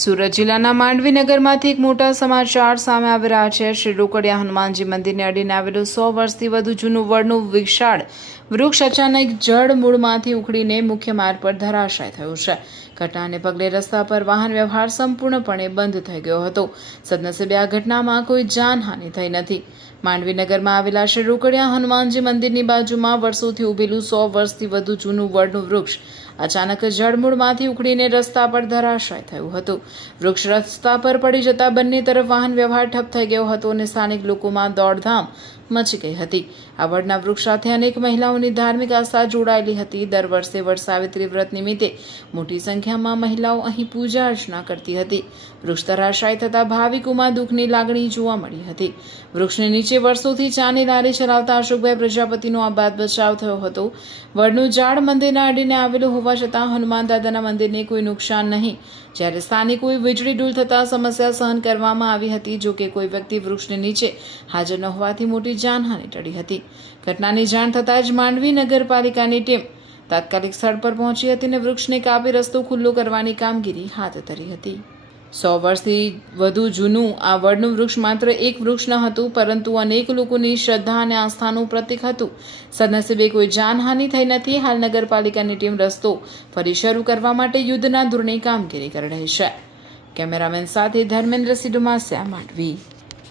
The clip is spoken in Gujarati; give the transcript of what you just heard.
સુરત જિલ્લાના માંડવી નગરમાંથી એક મોટા સમાચાર સામે આવી રહ્યા છે। શ્રી રોકડિયા હનુમાનજી મંદિરને અડીને આવેલું 100 વર્ષથી વધુ જૂનું વડનું વિશાળ વૃક્ષ અચાનક જળ મૂળમાંથી ઉખડીને મુખ્ય માર્ગ પર ધરાશાય થયું છે। ઘટનાને પગલે રસ્તા પર વાહન વ્યવહાર સંપૂર્ણપણે બંધ થઈ ગયો હતો। સદનસીબે આ ઘટનામાં કોઈ જાનહાનિ થઈ નથી। માંડવી નગરમાં આવેલા શ્રી રોકડિયા હનુમાનજી મંદિરની બાજુમાં વર્ષોથી ઉભેલું 100 વર્ષથી વધુ જૂનું વડનું વૃક્ષ અચાનક જળમૂળમાંથી ઉખડીને રસ્તા પર ધરાશાય થયું હતું। વૃક્ષ રસ્તા પર પડી જતા બંને તરફ વાહન વ્યવહાર ઠપ થઈ ગયો હતો અને સ્થાનિક લોકોમાં દોડધામ મચી ગઈ હતી। આ વડના વૃક્ષ સાથે અનેક મહિલાઓની ધાર્મિક આસ્થા જોડાયેલી હતી। દર વર્ષે વડ સાવિત્રી વ્રત નિમિત્તે મોટી સંખ્યામાં મહિલાઓ અહીં પૂજા અર્ચના કરતી હતી। વૃક્ષ ધરાશાય થતા ભાવિકોમાં દુઃખની લાગણી જોવા મળી હતી। વૃક્ષની નીચે વર્ષોથી ચાની લારી ચલાવતા અશોકભાઈ પ્રજાપતિનો આબાદ બચાવ થયો હતો। વડનું ઝાડ મંદિરના અડીને આવેલું હોવા છતાં હનુમાન દાદાના મંદિરને કોઈ નુકસાન નહીં, જ્યારે સ્થાનિકોએ વીજળી ડૂલ થતા સમસ્યા સહન કરવામાં આવી હતી। જો કે કોઈ વ્યક્તિ વૃક્ષની નીચે હાજર ન હોવાથી મોટી જાનહાનિ ટળી હતી। ઘટનાની જાણ થતાં જ માંડવી નગરપાલિકાની ટીમ તાત્કાલિક સ્થળ પર પહોંચી હતી અને વૃક્ષને કાપી રસ્તો ખુલ્લો કરવાની કામગીરી હાથ ધરી હતી। 100 વર્ષથી વધુ જૂનું આ વડનું વૃક્ષ માત્ર એક વૃક્ષ ન હતું, પરંતુ અનેક લોકોની શ્રદ્ધા અને આસ્થાનું પ્રતીક હતું। સદનસીબે કોઈ જાનહાનિ થઈ નથી। હાલ નગરપાલિકાની ટીમ રસ્તો ફરી શરૂ કરવા માટે યુદ્ધના ધોરણે કામગીરી કરી રહી છે। કેમેરામેન સાથે ધર્મેન્દ્ર સિંહ ડુમાસિયા, માંડવી।